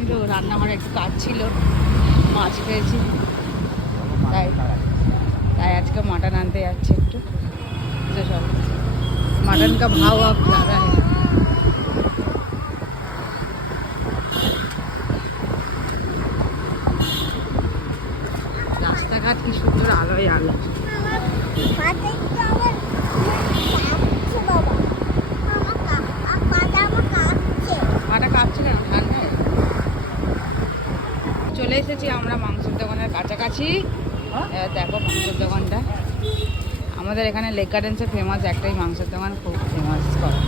আসেনি তো, রান্নাঘরে একটু কাজ ছিল, মাছ পেয়েছি, তাই তাই আজকে মাটন আনতে যাচ্ছে একটু। তো সব মাটন কা ভাও আপ ज़्यादा है। রাস্তাঘাট কি সুন্দর আলোয় আলো। মাটা কাঁপছে কেন? ঠান্ডায় চলে এসেছি আমরা মাংসের দোকানের কাছাকাছি। দেখো মাংসের দোকানটা আমাদের এখানে লেক গার্ডেন্সে ফেমাস একটাই মাংসের দোকান, খুব ফেমাস করা।